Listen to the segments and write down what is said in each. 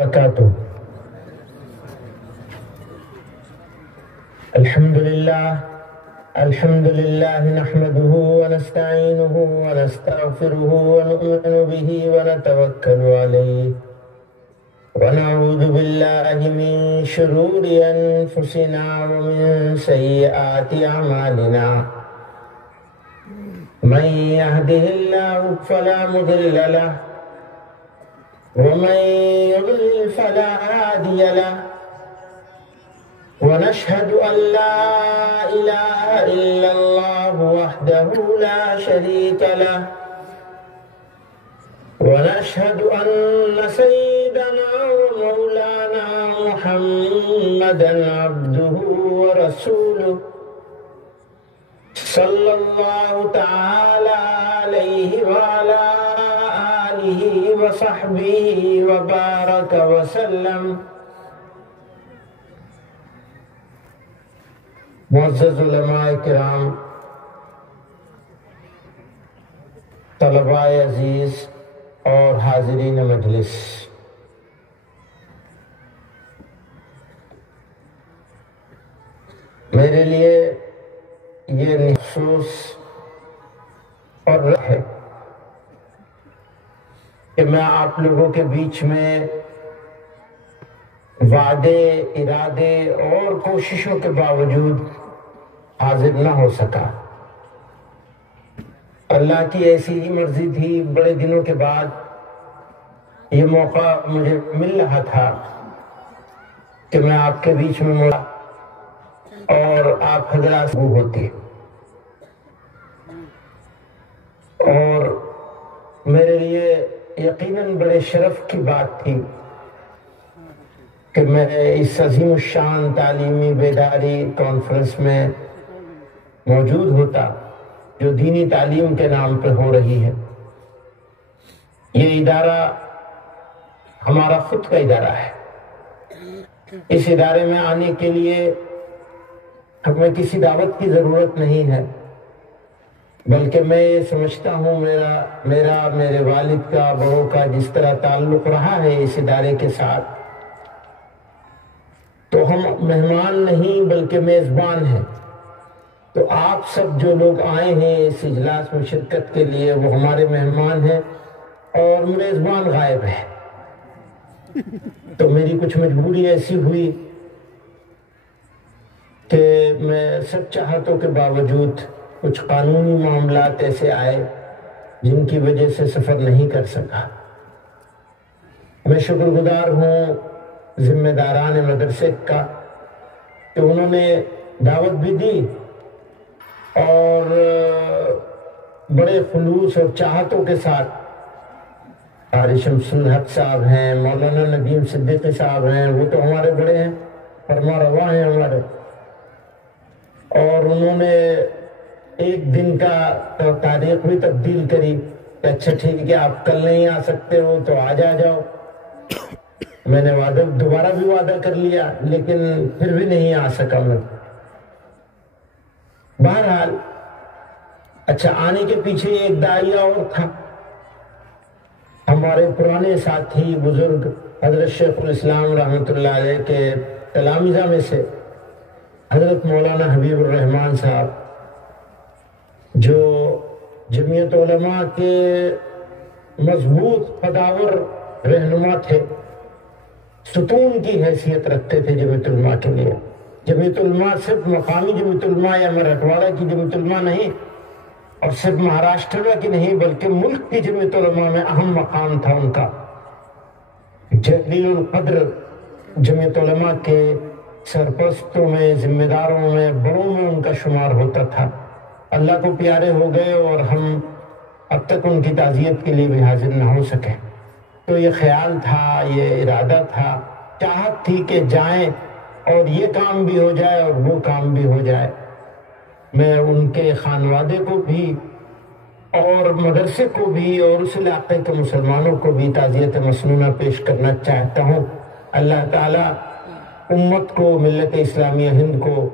وبرکاتہ۔ الحمد للہ نحمده ونستعینه ونستغفره ونؤمن به ونتوکل علیہ ونعوذ باللہ من شرور انفسنا ومن سیئات اعمالنا من يهده الله فلا مضل له ومن يضلل فلا هادي له ونشهد أن لا إله إلا الله وحده لا شريك له ونشهد أن سيدنا ومولانا محمدا عبده ورسوله صلى الله تعالى عليه وعلى آله وصحبه وبارك وسلم۔ معزز علماء کرام، طلباء عزیز اور حاضرین مجلس، میرے لیے یہ محسوس اور ہے کہ میں آپ لوگوں کے بیچ میں وعدے، ارادے اور کوششوں کے باوجود حاضر نہ ہو سکا۔ اللہ کی ایسی ہی مرضی تھی، بڑے دنوں کے بعد یہ موقع مجھے مل رہا تھا کہ میں آپ کے بیچ میں ملا اور آپ حضرات سے ہوتی، اور میرے لیے یقیناً بڑے شرف کی بات تھی کہ میں اس عظیم الشان تعلیمی بیداری کانفرنس میں موجود ہوتا جو دینی تعلیم کے نام پہ ہو رہی ہے۔ یہ ادارہ ہمارا خود کا ادارہ ہے۔ اس ادارے میں آنے کے لیے ہمیں کسی دعوت کی ضرورت نہیں ہے، بلکہ میں یہ سمجھتا ہوں میرے والد کا، بڑوں کا جس طرح تعلق رہا ہے اس ادارے کے ساتھ، تو ہم مہمان نہیں بلکہ میزبان ہیں۔ تو آپ سب جو لوگ آئے ہیں اس اجلاس میں شرکت کے لیے، وہ ہمارے مہمان ہیں اور میزبان غائب ہے۔ تو میری کچھ مجبوری ایسی ہوئی کہ میں سب چاہتوں کے باوجود کچھ قانونی معاملات ایسے آئے جن کی وجہ سے سفر نہیں کر سکا۔ میں شکر گزار ہوں ذمہ داران مدرسے کا کہ انہوں نے دعوت بھی دی اور بڑے خلوص اور چاہتوں کے ساتھ قاری شمس الحق صاحب ہیں، مولانا ندیم صدیقی صاحب ہیں، وہ تو ہمارے بڑے ہیں، فرما روا ہیں ہمارے، اور انہوں نے ایک دن کا تاریخ بھی تبدیل کری کہ اچھا ٹھیک ہے آپ کل نہیں آ سکتے ہو تو آج آ جاؤ۔ میں نے دوبارہ بھی وعدہ کر لیا لیکن پھر بھی نہیں آ سکا میں۔ بہرحال اچھا، آنے کے پیچھے ایک داعیہ اور تھا، ہمارے پرانے ساتھی بزرگ حضرت شیخ الاسلام رحمۃ اللہ علیہ کے تلامذہ میں سے حضرت مولانا حبیب الرحمن صاحب، جو جمعیت علماء کے مضبوط قداور رہنما تھے، ستون کی حیثیت رکھتے تھے جمعیت علماء کے لیے۔ جمعیت علماء صرف مقامی جمعیت علماء یا مراٹھواڑہ کی جمعیت علماء نہیں، اور صرف مہاراشٹر کی نہیں، بلکہ ملک کی جمعیت علماء میں اہم مقام تھا ان کا۔ جلیل القدر جمعیت علماء کے سرپرستوں میں، ذمہ داروں میں، بڑوں میں ان کا شمار ہوتا تھا۔ اللہ کو پیارے ہو گئے اور ہم اب تک ان کی تعزیت کے لیے بھی حاضر نہ ہو سکے۔ تو یہ خیال تھا، یہ ارادہ تھا، چاہت تھی کہ جائیں اور یہ کام بھی ہو جائے اور وہ کام بھی ہو جائے۔ میں ان کے خانوادے کو بھی اور مدرسے کو بھی اور اس علاقے کے مسلمانوں کو بھی تعزیت مسنونہ پیش کرنا چاہتا ہوں۔ اللہ تعالیٰ امت کو، ملت اسلامیہ ہند کو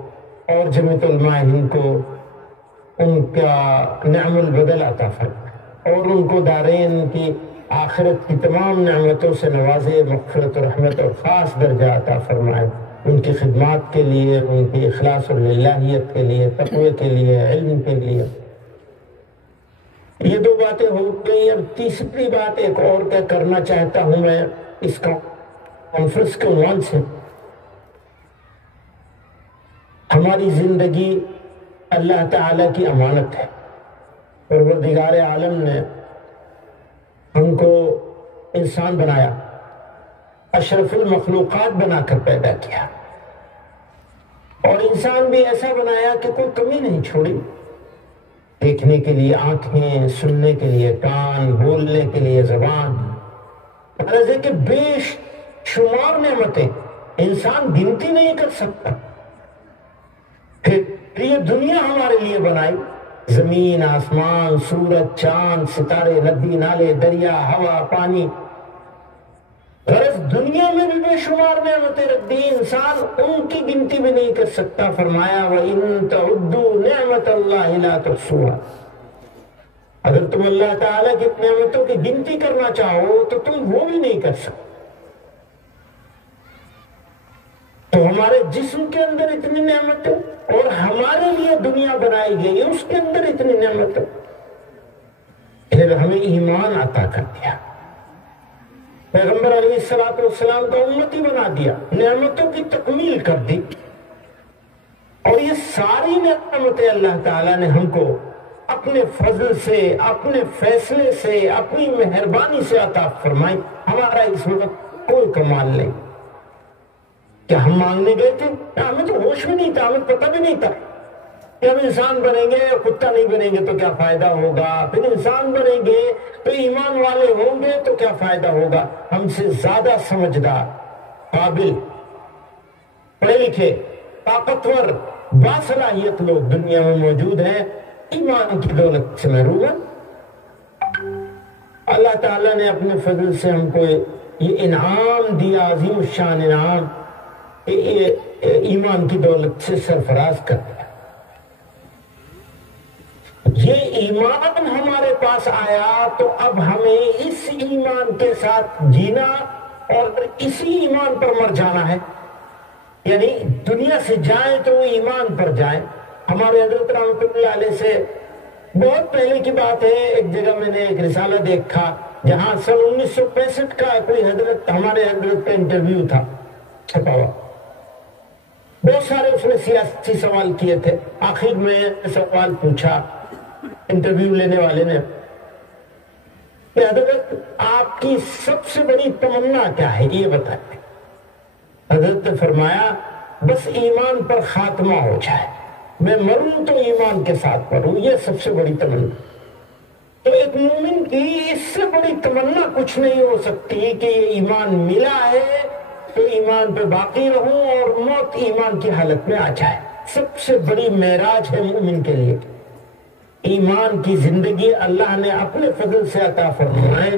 اور جمعیت علماء ہند کو ان کا نعم البدل عطا فرمائے اور ان کو دارین کی آخرت کی تمام نعمتوں سے نوازے، مغفرت و رحمت اور خاص درجہ عطا فرمائے، ان کی خدمات کے لیے، ان کی اخلاص و للہیت کے لیے، تقوی کے لیے، علم کے لیے۔ یہ 2 باتیں ہو گئی، اب تیسری بات ایک اور کیا کرنا چاہتا ہوں میں اس کانفرنس کے عنوان سے۔ ہماری زندگی اللہ تعالیٰ کی امانت ہے، پروردگار عالم نے ہم کو انسان بنایا، اشرف المخلوقات بنا کر پیدا کیا، اور انسان بھی ایسا بنایا کہ کوئی کمی نہیں چھوڑی۔ دیکھنے کے لیے آنکھیں، سننے کے لیے کان، بولنے کے لیے زبان، غرض ہے کہ بے شمار نعمتیں انسان گنتی نہیں کر سکتا۔ پھر یہ دنیا ہمارے لیے بنائی، زمین، آسمان، سورج، چاند، ستارے، ندی، نالے، دریا، ہوا، پانی، غرض دنیا میں بھی بے شمار نعمتیں رکھ دی، انسان ان کی گنتی بھی نہیں کر سکتا۔ فرمایا وَإِن تَعُدُّوا نِعْمَةَ اللَّهِ لَا تُحْصُوهَا، اگر تم اللہ تعالیٰ کی نعمتوں کی گنتی کرنا چاہو تو تم وہ بھی نہیں کر سکتے۔ تو ہمارے جسم کے اندر اتنی نعمتیں، اور ہمارے لیے دنیا بنائی گئی ہے، اس کے اندر اتنی نعمتیں، پھر ہمیں ایمان عطا کر دیا، پیغمبر علیہ السلام کا امتی بنا دیا، نعمتوں کی تکمیل کر دی، اور یہ ساری نعمتیں اللہ تعالیٰ نے ہم کو اپنے فضل سے، اپنے فیصلے سے، اپنی مہربانی سے عطا فرمائی۔ ہمارا اس وقت کوئی کمال نہیں۔ کیا ہم مانگنے گئے تھے؟ ہمیں تو ہوش بھی نہیں تھا، ہمیں پتہ بھی نہیں تھا کہ ہم انسان بنیں گے، کتا نہیں بنیں گے تو کیا فائدہ ہوگا، پھر انسان بنیں گے تو ایمان والے ہوں گے تو کیا فائدہ ہوگا۔ ہم سے زیادہ سمجھدار، قابل، پڑھے لکھے، طاقتور، باصلاحیت لوگ دنیا میں موجود ہیں، ایمان کی دولت سے محروم ہیں۔ اللہ تعالیٰ نے اپنے فضل سے ہم کو یہ انعام دیا، عظیم الشان انعام، ایمان کی دولت سے سرفراز کر دیا۔ یہ ایمان ہمارے پاس آیا تو اب ہمیں اس ایمان کے ساتھ جینا اور اسی ایمان پر مر جانا ہے، یعنی دنیا سے جائیں تو وہ ایمان پر جائیں۔ ہمارے حضرت رحمۃ اللہ علیہ سے بہت پہلے کی بات ہے، ایک جگہ میں نے ایک رسالہ دیکھا جہاں سن 1965 کا کوئی حضرت، ہمارے حضرت کا انٹرویو تھا چھپا ہوا، بہت سارے اس نے سیاسی سوال کیے تھے۔ آخر میں سوال پوچھا انٹرویو لینے والے نے کہ حضرت آپ کی سب سے بڑی تمنا کیا ہے، یہ بتائیں۔ حضرت نے فرمایا بس ایمان پر خاتمہ ہو جائے، میں مروں تو ایمان کے ساتھ مروں، یہ سب سے بڑی تمنا۔ تو ایک مومن کی اس سے بڑی تمنا کچھ نہیں ہو سکتی کہ یہ ایمان ملا ہے تو ایمان پہ باقی رہوں اور موت ایمان کی حالت میں آ جائے۔ سب سے بڑی معراج ہے مومن کے لیے، ایمان کی زندگی اللہ نے اپنے فضل سے عطا فرمائے،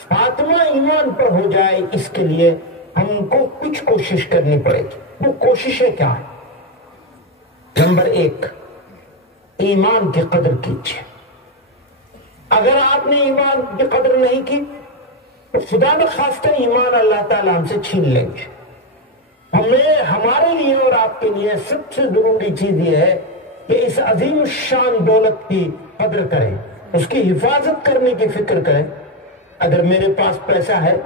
خاتمہ ایمان پر ہو جائے، اس کے لیے ہم کو کچھ کوشش کرنی پڑے گی۔ وہ کوششیں کیا ہیں؟ نمبر 1، ایمان کی قدر کیجیے۔ اگر آپ نے ایمان کی قدر نہیں کی تو خدا نخواستہ ایمان اللہ تعالیٰ ہم سے چھین لیں گے۔ ہمارے لیے اور آپ کے لیے سب سے ضروری چیز یہ ہے کہ اس عظیم الشان دولت کی قدر کریں، اس کی حفاظت کرنے کی فکر کریں۔ اگر میرے پاس پیسہ ہے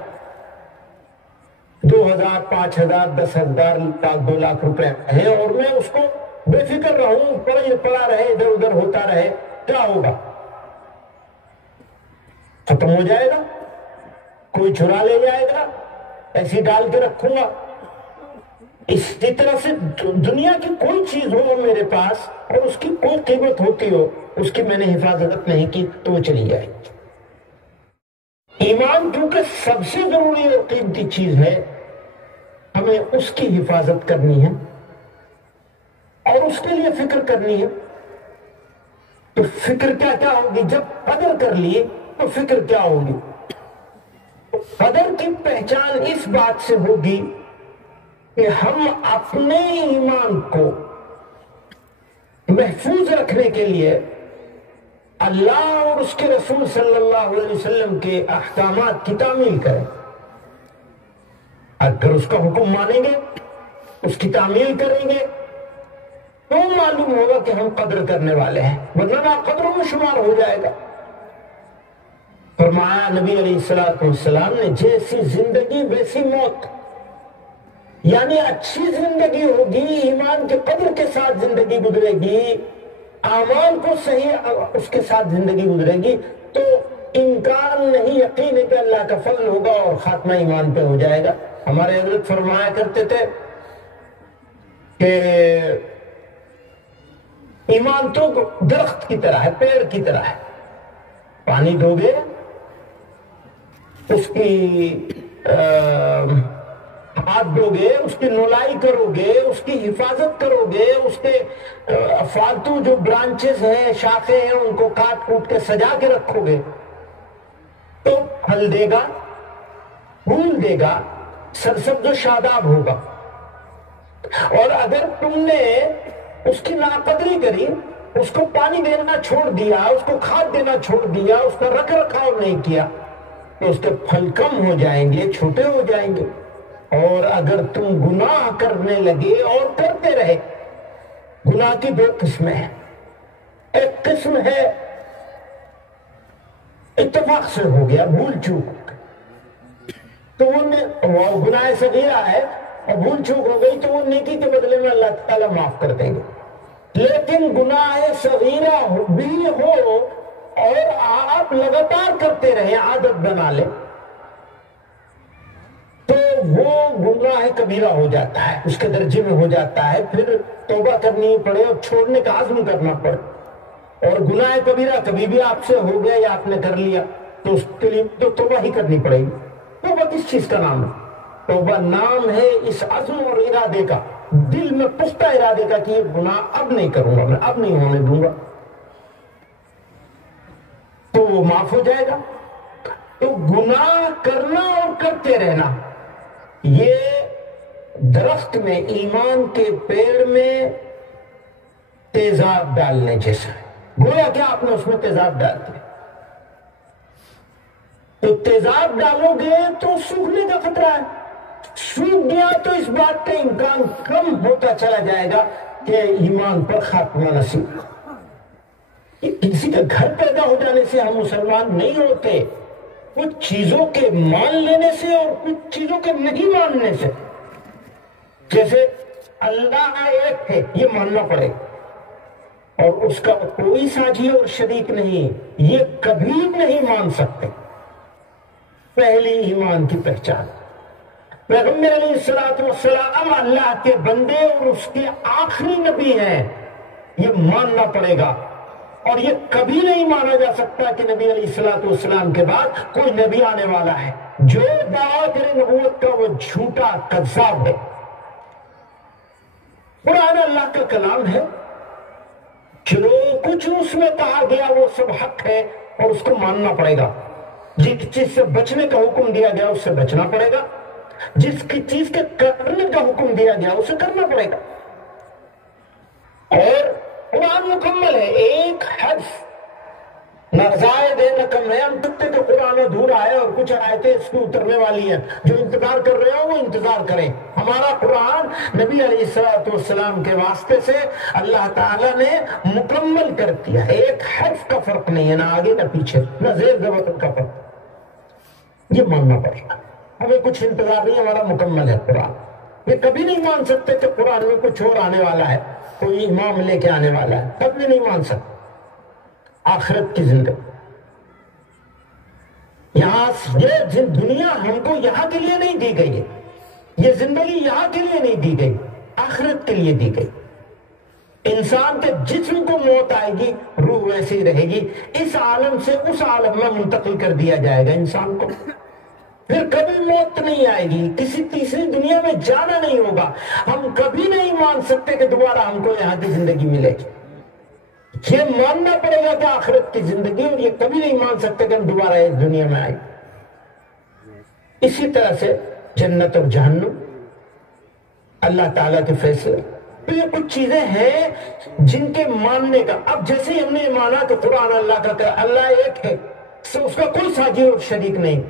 2000، 5000، 10,000، 2 لاکھ روپے ہے اور میں اس کو بے فکر رہوں، پڑا رہے، ادھر ادھر ہوتا رہے، کیا ہوگا؟ ختم ہو جائے گا، کوئی چرا لے جائے گا، ایسی ڈال کے رکھوں گا۔ اسی طرح سے دنیا کی کوئی چیز ہو میرے پاس اور اس کی کوئی قیمت ہوتی ہو، اس کی میں نے حفاظت نہیں کی تو وہ چلی جائے۔ ایمان کیونکہ سب سے ضروری اور قیمتی چیز ہے، ہمیں اس کی حفاظت کرنی ہے اور اس کے لیے فکر کرنی ہے۔ تو فکر کیا کیا ہوگی؟ جب قدر کر لیے تو فکر کیا ہوگی؟ قدر کی پہچان اس بات سے ہوگی کہ ہم اپنے ایمان کو محفوظ رکھنے کے لیے اللہ اور اور اس کے رسول صلی اللہ علیہ وسلم کے احکامات کی تعمیل کریں. اگر اس کا حکم مانیں گے، اس کی تعمیل کریں گے، تو معلوم ہوگا کہ ہم قدر کرنے والے ہیں، ورنہ نا قدروں میں شمار ہو جائے گا. فرمایا نبی علیہ السلام نے جیسی زندگی ویسی موت، یعنی اچھی زندگی ہوگی، ایمان کے قدر کے ساتھ زندگی گزرے گی، اعمال کو صحیح اس کے ساتھ زندگی گزرے گی، تو امکان نہیں، یقین ہے کہ اللہ کا فضل ہوگا اور خاتمہ ایمان پہ ہو جائے گا. ہمارے حضرت فرمایا کرتے تھے کہ ایمان تو درخت کی طرح ہے، پیڑ کی طرح ہے. پانی دو گے، اس کی ہاتھ دو گے، اس کی نولائی کرو گے، اس کی حفاظت کرو گے، اس کے فالتو جو برانچز ہیں، شاخیں ہیں، ان کو کاٹ کوٹ کے سجا کے رکھو گے تو پھل دے گا، پھول دے گا، سرسبز و شاداب ہوگا. اور اگر تم نے اس کی ناقدری کری، اس کو پانی دینا چھوڑ دیا، اس کو کھاد دینا چھوڑ دیا، اس کا رکھ رکھاؤ نہیں کیا، تو اس کے پھل کم ہو جائیں گے، چھوٹے ہو جائیں گے. اور اگر تم گناہ کرنے لگے اور کرتے رہے، گناہ کی دو قسمیں ہیں. ایک قسم ہے اتفاق سے ہو گیا، بھول چوک، تو وہ گناہ صغیرہ ہے اور بھول چوک ہو گئی تو وہ نیکی کے بدلے میں اللہ تعالیٰ معاف کر دیں گے. لیکن گناہ صغیرہ بھی ہو اور آپ لگاتار کرتے رہیں، عادت بنا لیں، تو وہ گناہ کبیرہ ہو جاتا ہے، اس کے درجے میں ہو جاتا ہے. پھر توبہ کرنی پڑے اور چھوڑنے کا عزم کرنا پڑے. اور گناہ کبیرہ کبھی بھی آپ سے ہو گیا یا آپ نے کر لیا تو اس کے لیے تو توبہ ہی کرنی پڑے گی. توبہ کس چیز کا نام ہے؟ توبہ نام ہے اس عزم اور ارادے کا، دل میں پختہ ارادے کا کہ یہ گناہ اب نہیں کروں گا، میں اب نہیں ہونے دوں گا، تو وہ معاف ہو جائے گا. تو گناہ کرنا اور کرتے رہنا یہ درخت میں، ایمان کے پیڑ میں تیزاب ڈالنے جیسا ہے. گویا کہ آپ نے اس میں تیزاب ڈال دیا، تو تیزاب ڈالو گے تو سوکھنے کا خطرہ ہے. سوکھ گیا تو اس بات کا امکان کم ہوتا چلا جائے گا کہ ایمان پر خاتمہ نصیب. کسی کے گھر پیدا ہو جانے سے ہم مسلمان نہیں ہوتے، کچھ چیزوں کے مان لینے سے اور کچھ چیزوں کے نہیں ماننے سے. جیسے اللہ ایک ہے، یہ ماننا پڑے گا، اور اس کا کوئی ساجی اور شریک نہیں، یہ کبھی نہیں مان سکتے. پہلی ایمان کی پہچان. پیغمبر علیہ السلام اللہ کے بندے اور اس کے آخری نبی ہیں، یہ ماننا پڑے گا. اور یہ کبھی نہیں مانا جا سکتا کہ نبی علیہ السلام کے بعد کوئی نبی آنے والا ہے. جو دعویٰ کرے نبوت کا وہ جھوٹا کذاب ہے. قرآن اللہ کا کلام ہے، جو کچھ اس میں کہا گیا وہ سب حق ہے اور اس کو ماننا پڑے گا. جس چیز سے بچنے کا حکم دیا گیا اس سے بچنا پڑے گا، جس کی چیز کے کرنے کا حکم دیا گیا اسے کرنا پڑے گا. اور قرآن مکمل ہے، ایک حرف نہ زائد ہے نہ کم ہے. ہم سکتے کہ قرآن ادھورا ہے اور کچھ آیتیں اس کی اترنے والی ہیں، جو انتظار کر رہے ہو وہ انتظار کریں. ہمارا قرآن نبی علیہ السلام کے واسطے سے اللہ تعالیٰ نے مکمل کر دیا. ایک حرف کا فرق نہیں ہے، نہ آگے نہ پیچھے، نہ زیر زبر کا فرق. یہ ماننا پڑے گا، ہمیں کچھ انتظار نہیں، ہمارا مکمل ہے قرآن. یہ کبھی نہیں مان سکتے کہ قرآن میں کچھ اور آنے والا ہے، کوئی امام لے کے آنے والا ہے، کبھی نہیں مان سکتے. آخرت کی زندگی، یہاں یہ دنیا ہم کو یہاں کے لیے نہیں دی گئی ہے، یہ زندگی یہاں کے لیے نہیں دی گئی، آخرت کے لیے دی گئی. انسان کے جسم کو موت آئے گی، روح ویسے ہی رہے گی. اس عالم سے اس عالم میں منتقل کر دیا جائے گا انسان کو. پھر کبھی موت نہیں آئے گی، کسی تیسری دنیا میں جانا نہیں ہوگا. ہم کبھی نہیں مان سکتے کہ دوبارہ ہم کو یہاں کی زندگی ملے گی. یہ ماننا پڑے گا کہ آخرت کی زندگی، اور یہ کبھی نہیں مان سکتے کہ ہم دوبارہ اس دنیا میں آئے. اسی طرح سے جنت اور جہنم اللہ تعالیٰ کے فیصلے. تو یہ کچھ چیزیں ہیں جن کے ماننے کا، اب جیسے ہی ہم نے مانا کہ قرآن اللہ کا کہ اللہ ایک ہے، اس کا کوئی ساجی اور شریک نہیں،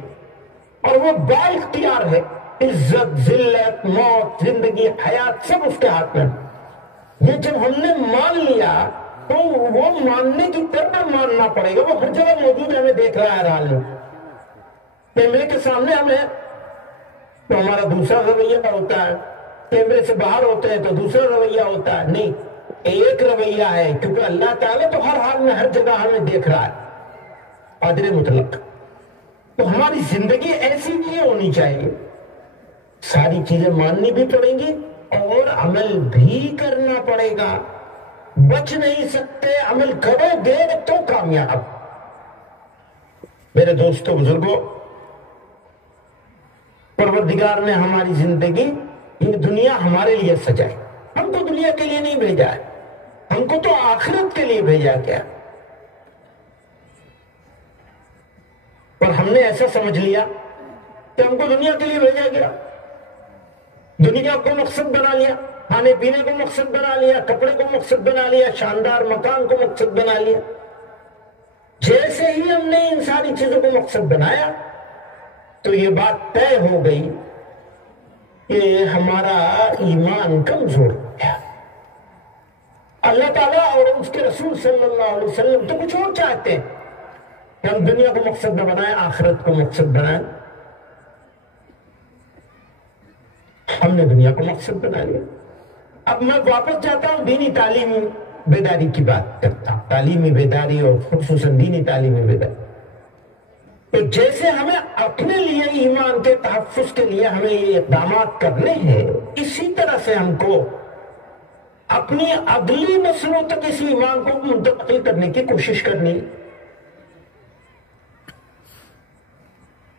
اور وہ با اختیار ہے، عزت، ذلت، موت، زندگی، حیات سب اس کے ہاتھ میں۔ یہ جب ہم نے مان لیا تو وہ ماننے کی طرح ماننا پڑے گا، وہ ہر جگہ موجود ہے، ہمیں دیکھ رہا ہے ہر حال میں، کیمرے کے سامنے ہمیں تو ہمارا دوسرا رویہ ہوتا ہے، کیمرے سے باہر ہوتے ہیں تو دوسرا رویہ ہوتا ہے، نہیں ایک رویہ ہے، کیونکہ اللہ تعالیٰ تو ہر حال میں ہر جگہ ہمیں دیکھ رہا ہے، قادر مطلق۔ تو ہماری زندگی ایسی نہیں ہونی چاہیے، ساری چیزیں ماننی بھی پڑیں گی اور عمل بھی کرنا پڑے گا، بچ نہیں سکتے، عمل کرو گے تو کامیاب۔ میرے دوستو بزرگوں، پروردگار نے ہماری زندگی، یہ دنیا ہمارے لیے سجائی، ہم کو دنیا کے لیے نہیں بھیجا ہے، ہم کو تو آخرت کے لیے بھیجا گیا، پر ہم نے ایسا سمجھ لیا کہ ہم کو دنیا کے لیے بھیجا گیا، دنیا کو مقصد بنا لیا، کھانے پینے کو مقصد بنا لیا، کپڑے کو مقصد بنا لیا، شاندار مکان کو مقصد بنا لیا۔ جیسے ہی ہم نے ان ساری چیزوں کو مقصد بنایا تو یہ بات طے ہو گئی کہ ہمارا ایمان کمزور ہو گیا۔ اللہ تعالیٰ اور اس کے رسول صلی اللہ علیہ وسلم تو کچھ اور چاہتے ہیں کہ ہم دنیا کو مقصد نہ بنائیں، آخرت کو مقصد بنائیں۔ ہم نے دنیا کو مقصد بنا لیا۔ اب میں واپس جاتا ہوں دینی تعلیم بیداری کی بات کرتا ہوں، تعلیمی بیداری اور خصوصاً دینی تعلیمی بیداری۔ تو جیسے ہمیں اپنے لیے ایمان کے تحفظ کے لیے ہمیں یہ اقدامات کرنے ہیں، اسی طرح سے ہم کو اپنی اگلی نسلوں تک اس ایمان کو منتقل کرنے کی کوشش کرنی ہے۔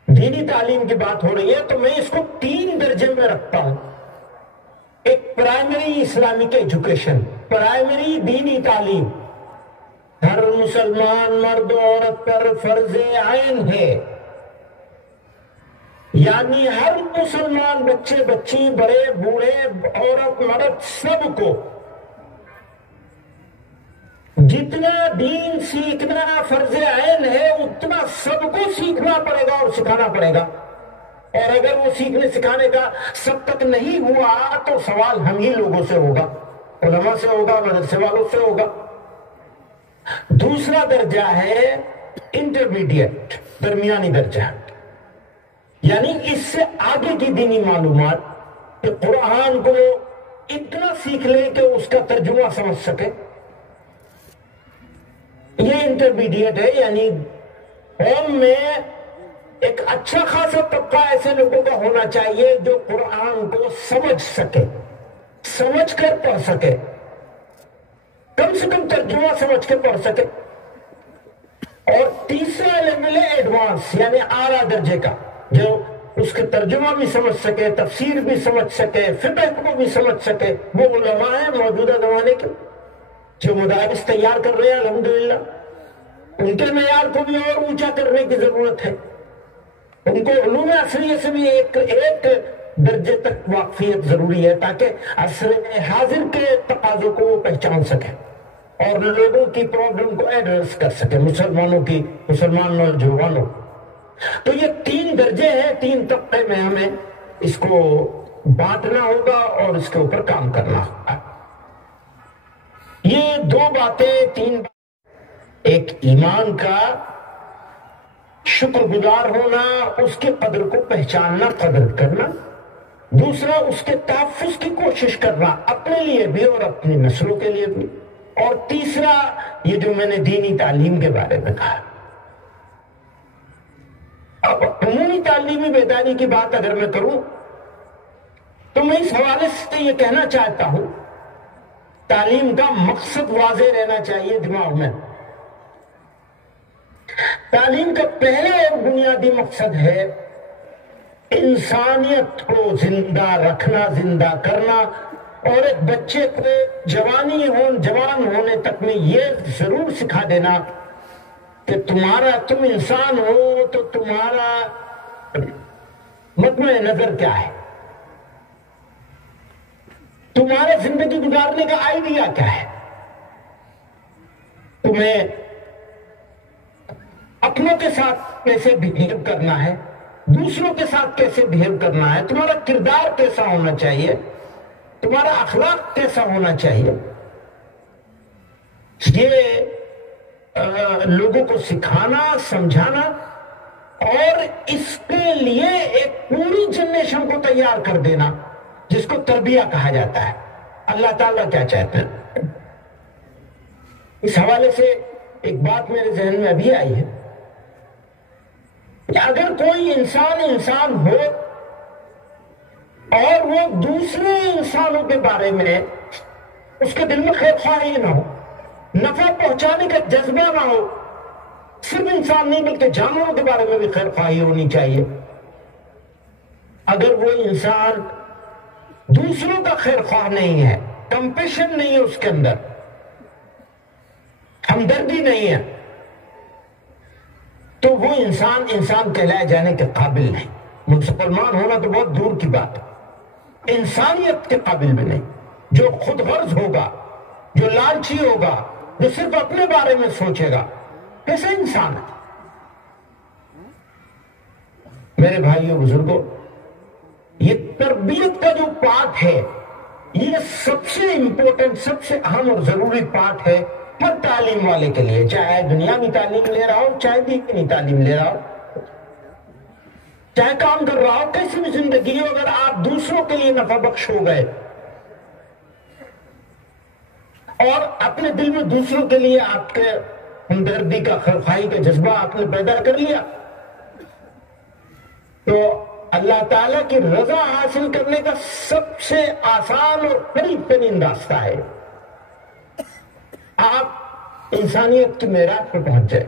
دینی تعلیم کی بات ہو رہی ہے تو میں اس کو 3 درجے میں رکھتا ہوں۔ ایک پرائمری اسلامک ایجوکیشن، پرائمری دینی تعلیم، ہر مسلمان مرد و عورت پر فرض عین ہے، یعنی ہر مسلمان بچے بچی، بڑے بوڑھے، عورت مرد سب کو جتنا دین سیکھنا فرض عین ہے اتنا سب کو سیکھنا پڑے گا اور سکھانا پڑے گا، اور اگر وہ سیکھنے سکھانے کا سب تک نہیں ہوا تو سوال ہم ہی لوگوں سے ہوگا، علماء سے ہوگا، مدرسے والوں سے ہوگا۔ دوسرا درجہ ہے انٹرمیڈیٹ، درمیانی درجہ، یعنی اس سے آگے کی دینی معلومات کہ قرآن کو اتنا سیکھ لے کہ اس کا ترجمہ سمجھ سکے، یہ انٹرمیڈیٹ ہے، یعنی قوم میں ایک اچھا خاصا طبقہ ایسے لوگوں کا ہونا چاہیے جو قرآن کو سمجھ سکے، سمجھ کر پڑھ سکے، کم سے کم ترجمہ سمجھ کے پڑھ سکے۔ اور تیسرا لیول ہے ایڈوانس، یعنی اعلیٰ درجے کا، جو اس کے ترجمہ بھی سمجھ سکے، تفسیر بھی سمجھ سکے، فقہ کو بھی سمجھ سکے۔ وہ علماء ہیں موجودہ زمانے کے جو مدارس تیار کر رہے ہیں الحمدللہ، ان کے معیار کو بھی اور اونچا کرنے کی ضرورت ہے، ان کو علوم عصریہ سے بھی ایک درجے تک واقفیت ضروری ہے تاکہ عصر حاضر کے تقاضوں کو وہ پہچان سکے اور لوگوں کی پرابلم کو ایڈریس کر سکے، مسلمان نوجوانوں۔ تو یہ 3 درجے ہیں، 3 طبقے میں ہمیں اس کو بانٹنا ہوگا اور اس کے اوپر کام کرنا ہوگا۔ یہ 2 باتیں، 3 ایک ایمان کا شکر گزار ہونا، اس کے قدر کو پہچاننا، قدر کرنا، دوسرا اس کے تحفظ کی کوشش کرنا اپنے لیے بھی اور اپنی نسلوں کے لیے بھی، اور تیسرا یہ جو میں نے دینی تعلیم کے بارے میں کہا۔ اب عمومی تعلیمی بیداری کی بات اگر میں کروں تو میں اس حوالے سے یہ کہنا چاہتا ہوں، تعلیم کا مقصد واضح رہنا چاہیے دماغ میں۔ تعلیم کا پہلا اور بنیادی مقصد ہے انسانیت کو زندہ رکھنا، زندہ کرنا، اور ایک بچے کو جوان ہونے تک میں یہ ضرور سکھا دینا کہ تم انسان ہو تو تمہارا مطمع نظر کیا ہے، تمہارا زندگی گزارنے کا آئیڈیا کیا ہے؟ تمہیں اپنوں کے ساتھ کیسے بہیو کرنا ہے، دوسروں کے ساتھ کیسے بہیو کرنا ہے، تمہارا کردار کیسا ہونا چاہیے، تمہارا اخلاق کیسا ہونا چاہیے، یہ لوگوں کو سکھانا، سمجھانا، اور اس کے لیے ایک پوری جنریشن کو تیار کر دینا، جس کو تربیہ کہا جاتا ہے۔ اللہ تعالیٰ کیا چاہتے ہیں؟ اس حوالے سے ایک بات میرے ذہن میں ابھی آئی ہے کہ اگر کوئی انسان ہو اور وہ دوسرے انسانوں کے بارے میں اس کے دل میں خیر خواہی نہ ہو، نفع پہنچانے کا جذبہ نہ ہو، صرف انسان نہیں بلکہ جانوروں کے بارے میں بھی خیر خواہی ہونی چاہیے، اگر وہ انسان دوسروں کا خیر خواہ نہیں ہے، کمپیشن نہیں ہے اس کے اندر، ہمدردی نہیں ہے، تو وہ انسان کہلائے جانے کے قابل نہیں۔ مسلمان ہونا تو بہت دور کی بات ہے، انسانیت کے قابل بھی نہیں۔ جو خود غرض ہوگا، جو لالچی ہوگا، جو صرف اپنے بارے میں سوچے گا، کیسے انسان ہے؟ میرے بھائیوں بزرگوں، یہ تربیت کا جو پارٹ ہے، یہ سب سے امپورٹنٹ، سب سے اہم اور ضروری پارٹ ہے ہر تعلیم والے کے لیے، چاہے دنیاوی تعلیم لے رہا ہو، چاہے دینی تعلیم لے رہا ہو، چاہے کام کر رہا ہو، کیسی بھی زندگی ہو، اگر آپ دوسروں کے لیے نفع بخش ہو گئے اور اپنے دل میں دوسروں کے لیے آپ کے ہمدردی کا، خیرخواہی کا جذبہ آپ نے پیدا کر لیا، تو اللہ تعالیٰ کی رضا حاصل کرنے کا سب سے آسان اور قریب ترین راستہ ہے آپ انسانیت کی معراج پر پہنچ جائے۔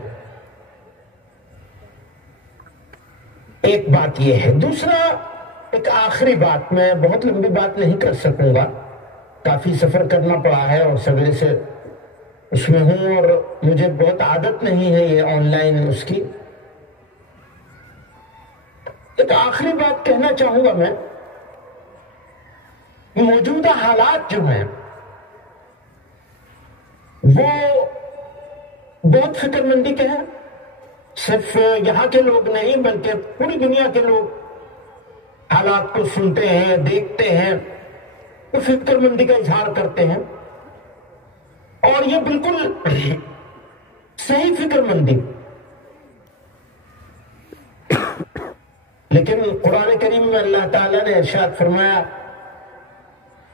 ایک بات یہ ہے۔ دوسرا، ایک آخری بات، میں بہت لمبی بات نہیں کر سکوں گا، کافی سفر کرنا پڑا ہے اور سویرے سے اس میں ہوں، اور مجھے بہت عادت نہیں ہے یہ آن لائن اس کی۔ ایک آخری بات کہنا چاہوں گا میں، موجودہ حالات جو ہیں وہ بہت فکر مندی کے ہیں، صرف یہاں کے لوگ نہیں بلکہ پوری دنیا کے لوگ حالات کو سنتے ہیں، دیکھتے ہیں، تو فکر مندی کا اظہار کرتے ہیں، اور یہ بالکل صحیح فکر مندی۔ لیکن قرآن کریم میں اللہ تعالیٰ نے ارشاد فرمایا،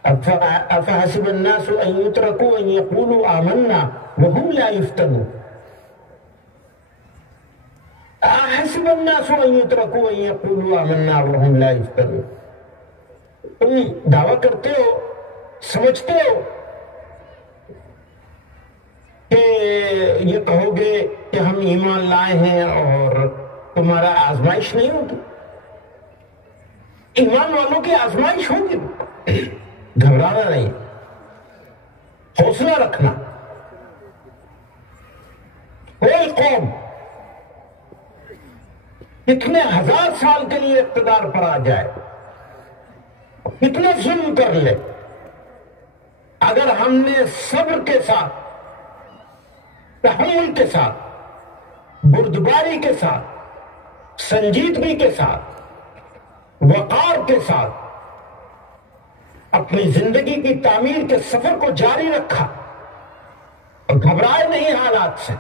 افحسب الناس ان يتركوا ان يقولوا آمنا وهم لا يفتنون، احسب الناس ان يتركوا ان يقولوا آمنا وهم لا يفتنون، تم دعویٰ کرتے ہو، سمجھتے ہو کہ یہ کہو گے کہ ہم ایمان لائے ہیں اور تمہارا آزمائش نہیں ہوگی؟ ایمان والوں کی آزمائش ہوگی، گھبرانا نہیں، حوصلہ رکھنا۔ کوئی قوم کتنے ہزار سال کے لیے اقتدار پر آ جائے، کتنا ظلم کر لے، اگر ہم نے صبر کے ساتھ، تحمل کے ساتھ، بردباری کے ساتھ، سنجیدگی کے ساتھ، وقار کے ساتھ اپنی زندگی کی تعمیر کے سفر کو جاری رکھا اور گھبرائے نہیں حالات سے،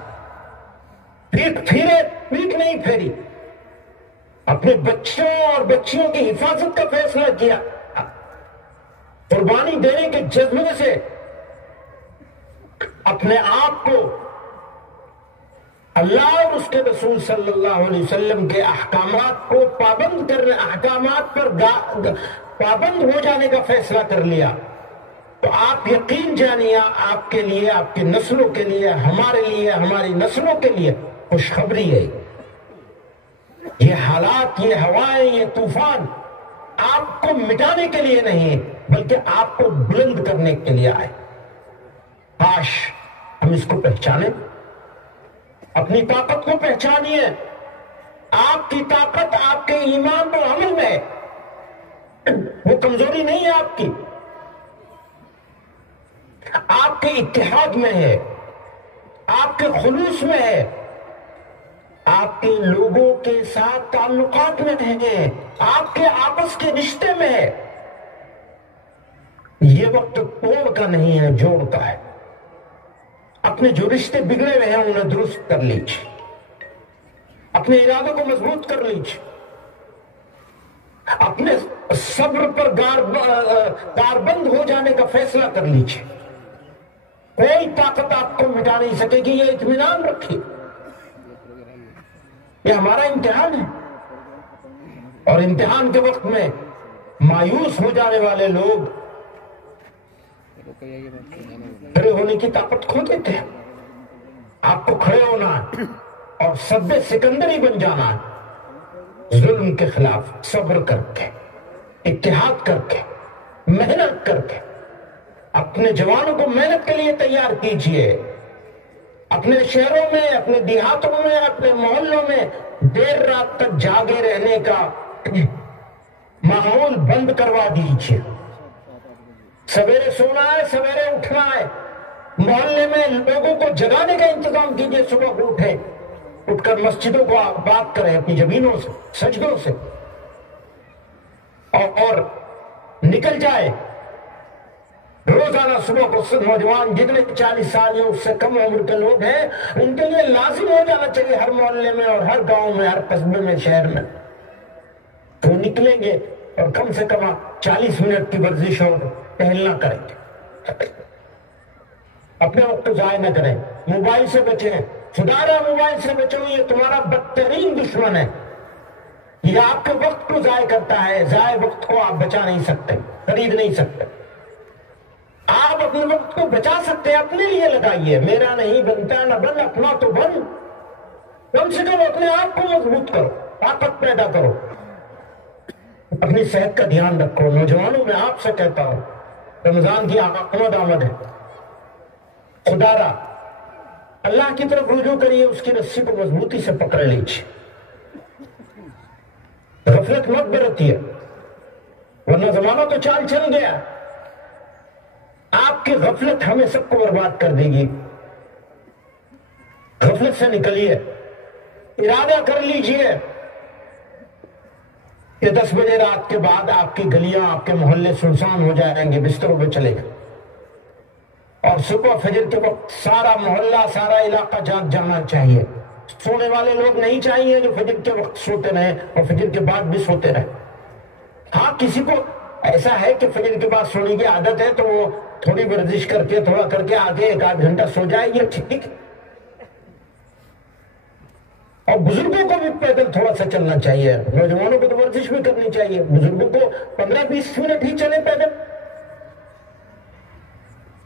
پیٹ نہیں پھیری، اپنے بچوں اور بچیوں کی حفاظت کا فیصلہ کیا، قربانی دینے کے جذبے سے اپنے آپ کو اللہ اور اس کے رسول صلی اللہ علیہ وسلم کے احکامات کو احکامات پر پابند ہو جانے کا فیصلہ کر لیا، تو آپ یقین جانیے آپ کے لیے، آپ کی نسلوں کے لیے، ہمارے لیے، ہماری نسلوں کے لیے خوشخبری ہے۔ یہ حالات، یہ ہوائیں، یہ طوفان آپ کو مٹانے کے لیے نہیں بلکہ آپ کو بلند کرنے کے لیے آئے۔ کاش ہم اس کو پہچانیں، اپنی طاقت کو پہچانیے۔ آپ کی طاقت آپ کے ایمان پر عمل میں ہے، وہ کمزوری نہیں ہے آپ کی، آپ کے اتحاد میں ہے، آپ کے خلوص میں ہے، آپ کے لوگوں کے ساتھ تعلقات میں ہیں، آپ کے آپس کے رشتے میں ہے۔ یہ وقت توڑ کا نہیں ہے، جوڑ کا ہے۔ اپنے جو رشتے بگڑے ہوئے ہیں انہیں درست کر لیجیے، اپنے ارادوں کو مضبوط کر لیجیے، اپنے صبر پر کاربند ہو جانے کا فیصلہ کر لیجیے۔ کوئی طاقت آپ کو مٹا نہیں سکے گی، یہ اطمینان رکھیے۔ یہ ہمارا امتحان ہے، اور امتحان کے وقت میں مایوس ہو جانے والے لوگ کھڑے ہونے کی طاقت کھو دیتے ہیں۔ آپ کو کھڑے ہونا ہے اور سب سکندری بن جانا ہے، ظلم کے خلاف صبر کر کے، اتحاد کر کے، محنت کر کے۔ اپنے جوانوں کو محنت کے لیے تیار کیجئے۔ اپنے شہروں میں، اپنے دیہاتوں میں، اپنے محلوں میں دیر رات تک جاگے رہنے کا ماحول بند کروا دیجئے۔ سویرے سونا ہے، سویرے اٹھنا ہے۔ محلے میں لوگوں کو جگانے کا انتظام کیجئے، صبح کو اٹھیں، اٹھ کر مسجدوں کو آباد کریں اپنی زمینوں سے، سجدوں سے، اور نکل جائے روزانہ صبح کو۔ نوجوان جتنے 40 سال یا اس سے کم عمر کے لوگ ہیں ان کے لیے لازم ہو جانا چاہیے ہر محلے میں اور ہر گاؤں میں، ہر قصبے میں، شہر میں، تو نکلیں گے اور کم سے کم 40 منٹ کی ورزش اور ٹہلنا کریں گے۔ اپنے وقت کو ضائع نہ کریں، موبائل سے بچیں، خدا را موبائل سے بچو، یہ تمہارا بدترین دشمن ہے۔ یہ آپ کے وقت کو ضائع کرتا ہے، ضائع وقت کو آپ بچا نہیں سکتے، خرید نہیں سکتے۔ آپ اپنے وقت کو بچا سکتے ہیں، اپنے لیے لگائیے۔ میرا نہیں بنتا نہ بن، اپنا تو بن۔ کم سے کم اپنے آپ کو مضبوط کرو، طاقت پیدا کرو، اپنی صحت کا دھیان رکھو۔ نوجوانوں میں آپ سے کہتا ہوں، رمضان کی آمد ہے، خدا را اللہ کی طرف رجوع کریے، اس کی رسی کو مضبوطی سے پکڑ لیجیے، غفلت مت برتیے، ورنہ زمانہ تو چال چل گیا۔ آپ کی غفلت ہمیں سب کو برباد کر دے گی۔ غفلت سے نکلیے، ارادہ کر لیجئے کہ 10 بجے رات کے بعد آپ کی گلیاں، آپ کے محلے سنسان ہو جائیں گے، بستروں پہ چلے گئے، اور صبح فجر کے وقت سارا محلہ، سارا علاقہ جاگ جانا چاہیے۔ سونے والے لوگ نہیں چاہیے جو فجر کے وقت سوتے رہیں اور فجر کے بعد بھی سوتے رہیں۔ ہاں، کسی کو ایسا ہے کہ فجر کے بعد سونے کی عادت ہے تو وہ تھوڑی ورزش کر کے، تھوڑا کر کے آگے 1-8 گھنٹہ سو جائے، یہ ٹھیک۔ اور بزرگوں کو بھی پیدل تھوڑا سا چلنا چاہیے، نوجوانوں کو تو ورزش بھی کرنی چاہیے، بزرگوں کو 15-20 منٹ ہی چلے پیدل۔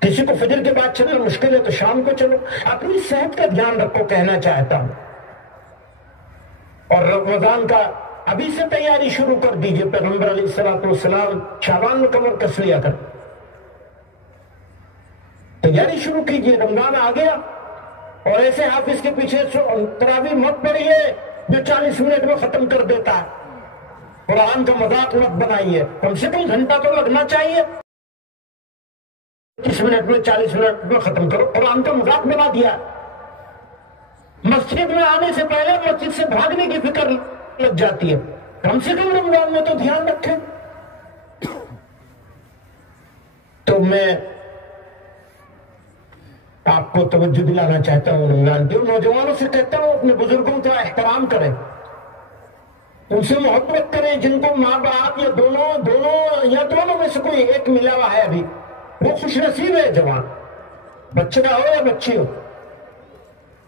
کسی کو فجر کے بعد چلنا مشکل ہے تو شام کو چلو۔ اپنی صحت کا دھیان رکھو، کہنا چاہتا ہوں۔ اور رمضان کا ابھی سے تیاری شروع کر دیجئے۔ پیغمبر علیہ السلام شعبان میں کمر کس لیا کر، تیاری شروع کیجئے، رمضان آ گیا۔ اور ایسے حافظ کے پیچھے تراویح مت پڑھیے جو 40 منٹ میں ختم کر دیتا ہے۔ قرآن کا مذاق مت بنائیے، کم سے کم گھنٹہ تو لگنا چاہیے۔ 30 منٹ میں، 40 منٹ میں ختم کرو، قرآن کا مذاق بنا دیا۔ مسجد میں آنے سے پہلے مسجد سے بھاگنے کی فکر لگ جاتی ہے۔ کم سے کم رمضان میں تو دھیان رکھیں۔ تو میں آپ کو توجہ دلانا چاہتا ہوں رمضان کے نوجوانوں سے کہتا ہوں، اپنے بزرگوں کا احترام کریں، ان سے محبت کریں جن کو ماں باپ یا دونوں میں سے کوئی ایک ملا ہوا ہے ابھی، وہ خوش نصیب ہے جوان، بچہ ہو یا بچی ہو۔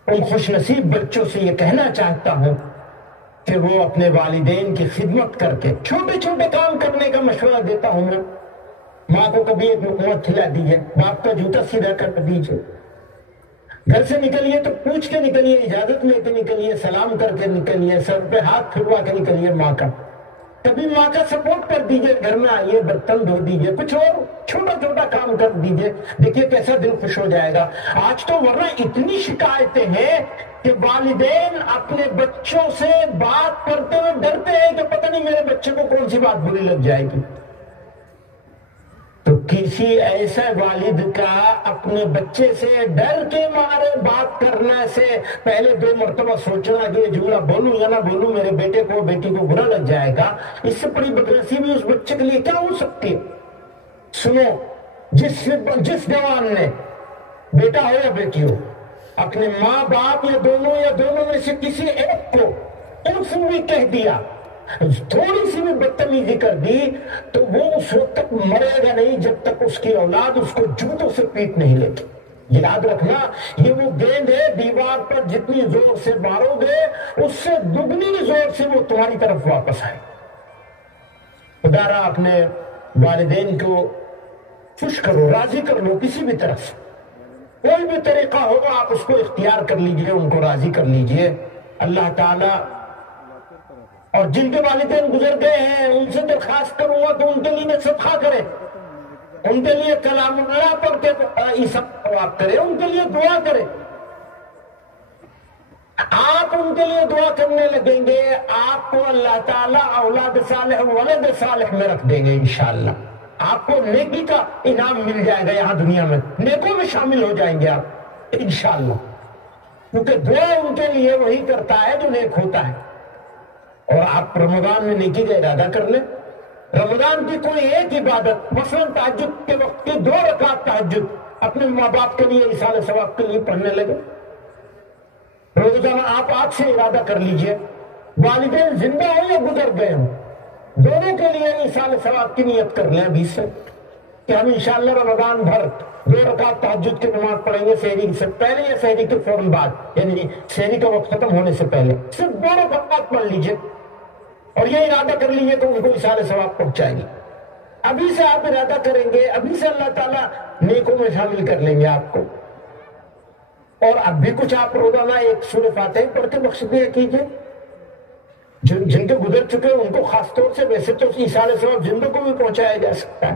ان خوش نصیب بچوں سے یہ کہنا چاہتا ہوں کہ وہ اپنے والدین کی خدمت کر کے چھوٹے چھوٹے کام کرنے کا مشورہ دیتا ہوں میں۔ ماں کو کبھی ایک لقمہ کھلا دیجئے، باپ کا جوتا سیدھا کر دیجئے، گھر سے نکلیے تو پوچھ کے نکلیے، اجازت لے کے نکلیے، سلام کر کے نکلیے، سر پہ ہاتھ پھروا کے نکلیے ماں کا۔ کبھی ماں کا سپورٹ کر دیجئے، گھر میں آئیے برتن دھو دیجئے، کچھ اور چھوٹا چھوٹا کام کر دیجئے، دیکھیے کیسا دل خوش ہو جائے گا۔ آج تو ورنہ اتنی شکایتیں ہیں کہ والدین اپنے بچوں سے بات کرتے ہوئے ڈرتے ہیں کہ پتہ نہیں میرے بچے کو کون سی بات بری لگ جائے گی۔ تو کسی ایسے والد کا اپنے بچے سے ڈر کے مارے بات کرنے سے پہلے 2 مرتبہ سوچنا کہ یہ جملہ بولوں یا نہ بولوں، میرے بیٹے کو بیٹی کو برا لگ جائے گا، اس سے بڑی بدنصیبی اس بچے کے لیے کیا ہو سکتی ہے؟ سنو، جس جوان نے بیٹا ہو یا بیٹی ہو اپنے ماں باپ یا دونوں میں سے کسی ایک کو اف بھی کہہ دیا، تھوڑی سی بھی بدتمیزی کر دی، تو وہ اس وقت تک مرے گا نہیں جب تک اس کی اولاد اس کو جوتوں سے پیٹ نہیں لیتی۔ یاد رکھنا، یہ وہ گیند ہے، دیوار پر جتنی زور سے مارو گے اس سے دگنی زور سے وہ تمہاری طرف واپس آئے۔ خدا را اپنے والدین کو خوش کرو، راضی کر لو کسی بھی طرح سے، کوئی بھی طریقہ ہوگا آپ اس کو اختیار کر لیجئے، ان کو راضی کر لیجئے۔ اللہ تعالیٰ اور جن کے والدین گزر گئے ہیں ان سے درخواست کروں گا کہ ان کے لیے صدقہ کرے، ان کے لیے کلام اللہ پڑھ کے ثواب کرے، ان کے لیے دعا کرے۔ آپ ان کے لیے دعا کرنے لگیں گے، آپ کو اللہ تعالیٰ اولاد صالح ولد صالح میں رکھ دیں گے انشاءاللہ۔ آپ کو نیکی کا انعام مل جائے گا، یہاں دنیا میں نیکوں میں شامل ہو جائیں گے آپ انشاءاللہ، کیونکہ دعا ان کے لیے وہی کرتا ہے جو نیک ہوتا ہے۔ اور آپ رمضان میں نیکی کا ارادہ کر لیں، رمضان کی کوئی ایک عبادت، مثلا تہجد کے وقت کی 2 رکعت تہجد اپنے ماں باپ کے لیے ایصال ثواب کے لیے پڑھنے لگے۔ روزانہ آپ آج سے ارادہ کر لیجئے، والدین زندہ ہوں یا گزر گئے ہوں، دونوں کے لیے ایصال ثواب کی نیت کر لیں ابھی سے کہ ہم انشاءاللہ رمضان بھر 2 رکعت تہجد کی نماز پڑھیں گے، سحری سے پہلے یا سحری کے فوراً بعد، یعنی سحری کا وقت ختم ہونے سے پہلے صرف 2 رکعت پڑھ لیجئے اور یہ ارادہ کر لیجئے کہ ان کو ایصال ثواب پہنچائے گی۔ ابھی سے آپ ارادہ کریں گے، ابھی سے اللہ تعالیٰ نیکوں میں شامل کر لیں گے آپ کو۔ اور اب بھی کچھ آپ روزانہ ایک سورہ فاتحہ پڑھ کے بخش دیا کیجئے، جن کے گزر چکے ان کو خاص طور سے، ویسے تو ایصال ثواب زندوں کو بھی پہنچایا جا سکتا ہے۔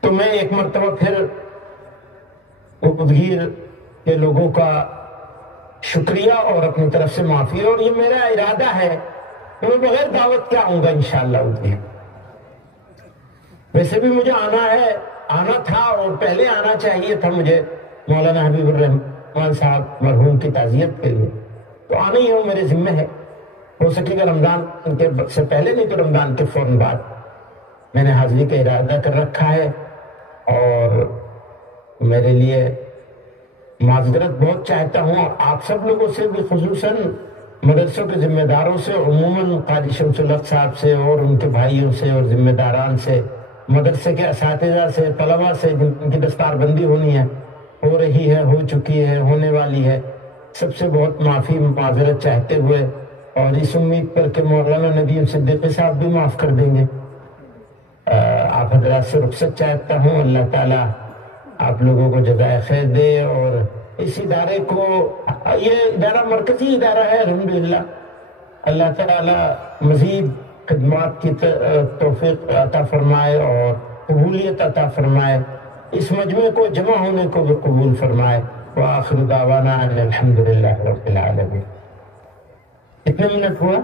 تو میں ایک مرتبہ پھر ادگیر کے لوگوں کا شکریہ اور اپنی طرف سے معافی، اور یہ میرا ارادہ ہے کہ میں بغیر دعوت کے آؤں گا انشاءاللہ ادگیر۔ ویسے بھی مجھے آنا تھا اور پہلے آنا چاہیے تھا مجھے مولانا حبیب الرحمان صاحب مرحوم کی تعزیت کے لیے، تو آنا ہی ہو میرے ذمہ ہے، ہو سکے گا رمضان کے سے پہلے نہیں تو رمضان کے فوراً بعد۔ میں نے حاضری کا ارادہ کر رکھا ہے، اور میرے لیے معذرت بہت چاہتا ہوں، اور آپ سب لوگوں سے بھی، خصوصاً مدرسوں کے ذمہ داروں سے، عموماً قاضی شمس الحق صاحب سے اور ان کے بھائیوں سے اور ذمہ داران سے، مدرسے کے اساتذہ سے، طلباء سے جن کی دستار بندی ہونی ہے، ہو رہی ہے، ہو چکی ہے، ہونے والی ہے، سب سے بہت معافی معذرت چاہتے ہوئے، اور اس امید پر کہ مولانا ندیم صدیقی صاحب بھی معاف کر دیں گے، آپ حضرات سے رخصت چاہتا ہوں۔ اللہ تعالیٰ آپ لوگوں کو جزائے خیر دے، اور اس ادارے کو، یہ ادارہ مرکزی ادارہ ہے الحمدللہ، اللہ تعالیٰ مزید خدمات کی توفیق عطا فرمائے اور قبولیت عطا فرمائے، اس مجمع کو جمع ہونے کو بھی قبول فرمائے۔ وآخر دعوانا ان الحمدللہ رب العالمین۔ کتنے منٹ ہوا؟